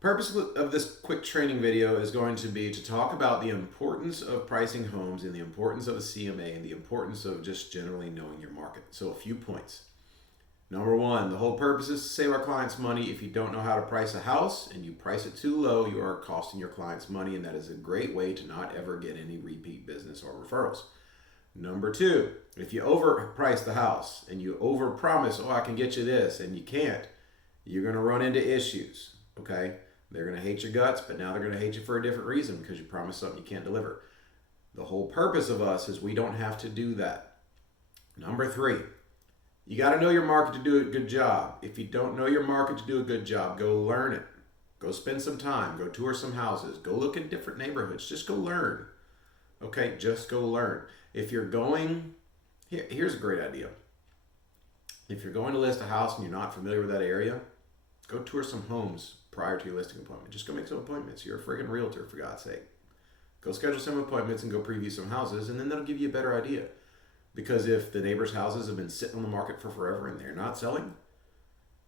Purpose of this quick training video is going to be to talk about the importance of pricing homes and the importance of a CMA and the importance of just generally knowing your market. So a few points. Number one, the whole purpose is to save our clients money. If you don't know how to price a house and you price it too low, you are costing your clients money, and that is a great way to not ever get any repeat business or referrals. Number two, if you overprice the house and you overpromise, oh, I can get you this, and you can't, you're going to run into issues, okay? They're going to hate your guts, but now they're going to hate you for a different reason because you promised something you can't deliver. The whole purpose of us is we don't have to do that. Number three, you got to know your market to do a good job. If you don't know your market to do a good job, go learn it. Go spend some time. Go tour some houses. Go look at different neighborhoods. Just go learn. Okay, just go learn. If you're going, here's a great idea. If you're going to list a house and you're not familiar with that area, go tour some homes prior to your listing appointment. Just go make some appointments. You're a friggin' realtor, for God's sake. Go schedule some appointments and go preview some houses, and then that'll give you a better idea. Because if the neighbors' houses have been sitting on the market for forever and they're not selling,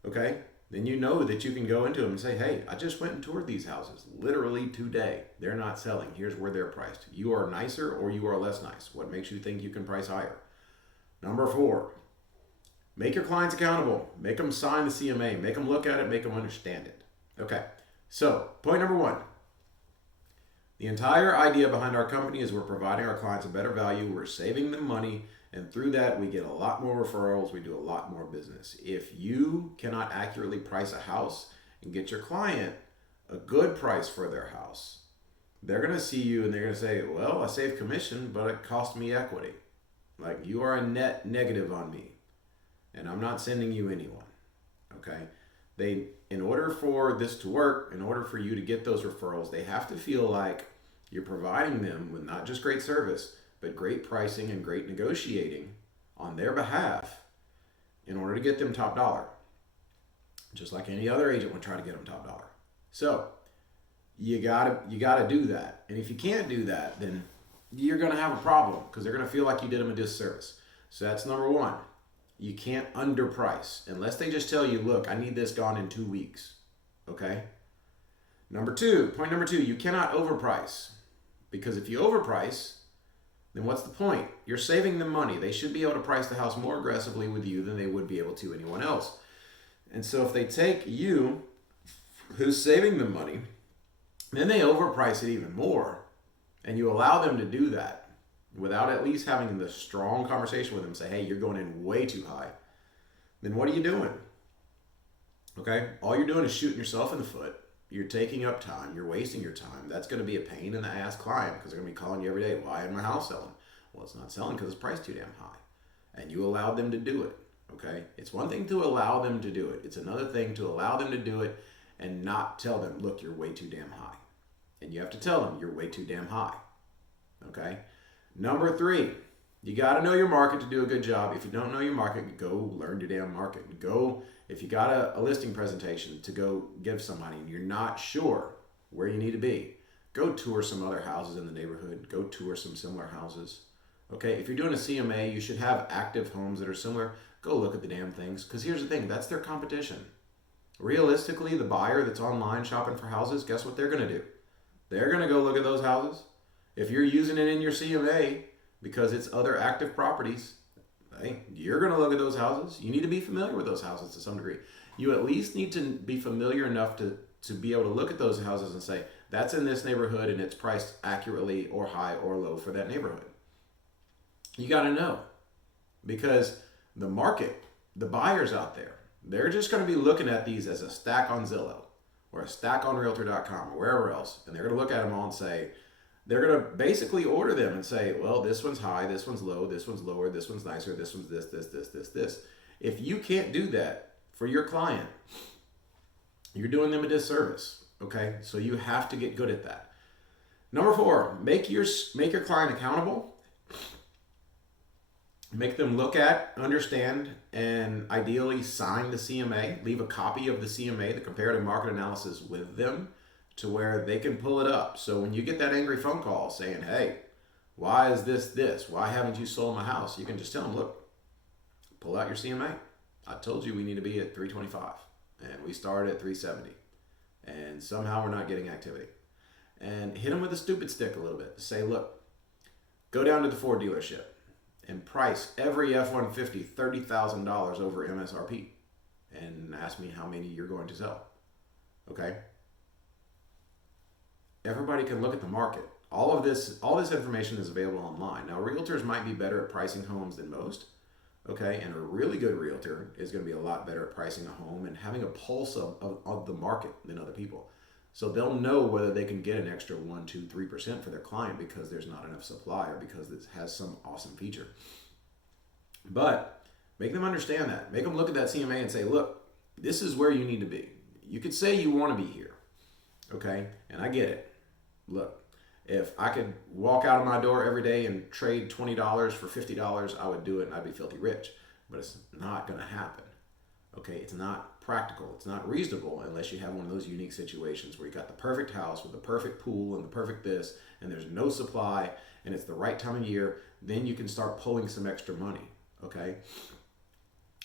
okay, then you know that you can go into them and say, hey, I just went and toured these houses literally today. They're not selling. Here's where they're priced. You are nicer or you are less nice. What makes you think you can price higher? Number four, make your clients accountable. Make them sign the CMA. Make them look at it. Make them understand it. Okay, so point number one. The entire idea behind our company is we're providing our clients a better value. We're saving them money. And through that, we get a lot more referrals. We do a lot more business. If you cannot accurately price a house and get your client a good price for their house, they're going to see you and they're going to say, well, I saved commission, but it cost me equity. Like, you are a net negative on me, and I'm not sending you anyone. Okay? In order for this to work, in order for you to get those referrals, they have to feel like you're providing them with not just great service, but great pricing and great negotiating on their behalf in order to get them top dollar. Just like any other agent would try to get them top dollar. So you gotta do that. And if you can't do that, then you're gonna have a problem because they're gonna feel like you did them a disservice. So that's number one. You can't underprice unless they just tell you, look, I need this gone in 2 weeks. Okay? Point number two, you cannot overprice. Because if you overprice, then what's the point? You're saving them money. They should be able to price the house more aggressively with you than they would be able to anyone else. And so if they take you, who's saving them money, then they overprice it even more. And you allow them to do that without at least having the strong conversation with them, say, hey, you're going in way too high. Then what are you doing? Okay? All you're doing is shooting yourself in the foot. You're taking up time. You're wasting your time. That's going to be a pain in the ass client because they're going to be calling you every day. Why isn't my house selling? Well, it's not selling because it's priced too damn high. And you allowed them to do it. Okay? It's one thing to allow them to do it. It's another thing to allow them to do it and not tell them, look, you're way too damn high. And you have to tell them you're way too damn high. Okay? Number three, you got to know your market to do a good job. If you don't know your market, go learn your damn market. Go, if you got a listing presentation to go give somebody and you're not sure where you need to be, go tour some other houses in the neighborhood. Go tour some similar houses. Okay, if you're doing a CMA, you should have active homes that are similar. Go look at the damn things. Because here's the thing, that's their competition. Realistically, the buyer that's online shopping for houses, guess what they're going to do? They're going to go look at those houses. If you're using it in your CMA because it's other active properties, hey, you're going to look at those houses. You need to be familiar with those houses to some degree. You at least need to be familiar enough to be able to look at those houses and say, that's in this neighborhood and it's priced accurately or high or low for that neighborhood. You got to know because the market, the buyers out there, they're just going to be looking at these as a stack on Zillow or a stack on Realtor.com or wherever else. And they're going to look at them all and say, they're going to basically order them and say, well, this one's high, this one's low, this one's lower, this one's nicer, this one's this. If you can't do that for your client, you're doing them a disservice, okay? So you have to get good at that. Number four, make your client accountable. Make them look at, understand, and ideally sign the CMA. Leave a copy of the CMA, the comparative market analysis, with them to where they can pull it up. So when you get that angry phone call saying, hey, why is this? Why haven't you sold my house? You can just tell them, look, pull out your CMA. I told you we need to be at 325 and we started at 370. and somehow we're not getting activity. And hit them with a stupid stick a little bit. Say, look, go down to the Ford dealership and price every F-150 $30,000 over MSRP and ask me how many you're going to sell. Okay? Everybody can look at the market. All this information is available online. Now, realtors might be better at pricing homes than most. Okay, and a really good realtor is going to be a lot better at pricing a home and having a pulse of the market than other people. So they'll know whether they can get an extra 1, 2, 3% for their client because there's not enough supply or because it has some awesome feature. But make them understand that. Make them look at that CMA and say, look, this is where you need to be. You could say you want to be here. Okay, and I get it. Look, if I could walk out of my door every day and trade $20 for $50, I would do it and I'd be filthy rich. But it's not going to happen. Okay, it's not practical. It's not reasonable unless you have one of those unique situations where you got the perfect house with the perfect pool and the perfect this, and there's no supply, and it's the right time of year. Then you can start pulling some extra money. Okay.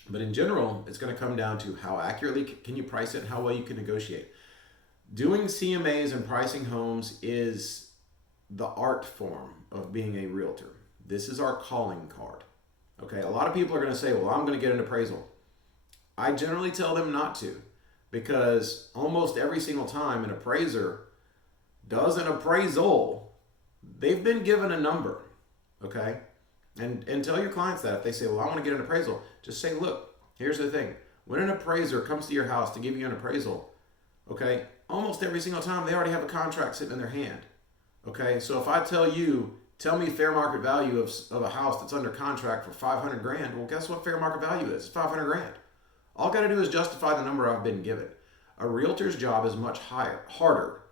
But in general, it's going to come down to how accurately can you price it and how well you can negotiate. Doing CMAs and pricing homes is the art form of being a realtor. This is our calling card. Okay, a lot of people are going to say, well, I'm going to get an appraisal. I generally tell them not to, because almost every single time an appraiser does an appraisal, they've been given a number. Okay, and tell your clients that if they say, well, I want to get an appraisal, just say, look, here's the thing. When an appraiser comes to your house to give you an appraisal, okay, almost every single time they already have a contract sitting in their hand. Okay, so if I tell me fair market value of a house that's under contract for 500 grand, well, guess what fair market value is? It's 500 grand. All I got to do is justify the number I've been given. A realtor's job is much harder.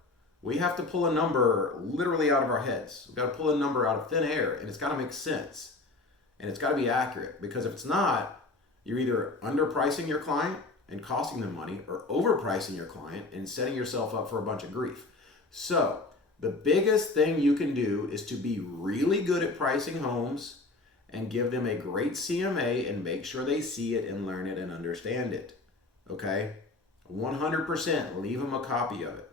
We have to pull a number literally out of our heads. We've got to pull a number out of thin air, and it's got to make sense. And it's got to be accurate, because if it's not, you're either underpricing your client and costing them money, or overpricing your client and setting yourself up for a bunch of grief. So the biggest thing you can do is to be really good at pricing homes and give them a great CMA and make sure they see it and learn it and understand it. Okay? 100%, leave them a copy of it.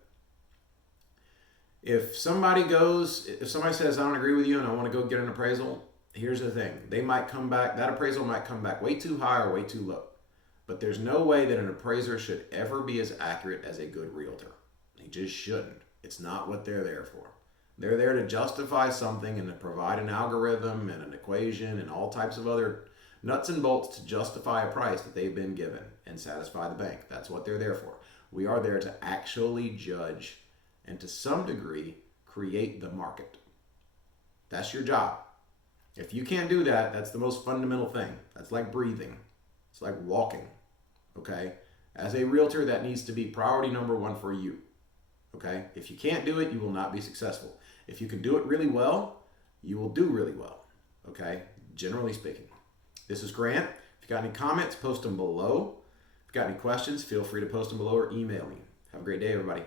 If somebody says, I don't agree with you and I want to go get an appraisal, here's the thing. That appraisal might come back way too high or way too low. But there's no way that an appraiser should ever be as accurate as a good realtor. They just shouldn't. It's not what they're there for. They're there to justify something and to provide an algorithm and an equation and all types of other nuts and bolts to justify a price that they've been given and satisfy the bank. That's what they're there for. We are there to actually judge and to some degree create the market. That's your job. If you can't do that, that's the most fundamental thing. That's like breathing. It's like walking. Okay? As a realtor, that needs to be priority number one for you. Okay? If you can't do it, you will not be successful. If you can do it really well, you will do really well. Okay? Generally speaking. This is Grant. If you got any comments, post them below. If you got any questions, feel free to post them below or email me. Have a great day, everybody.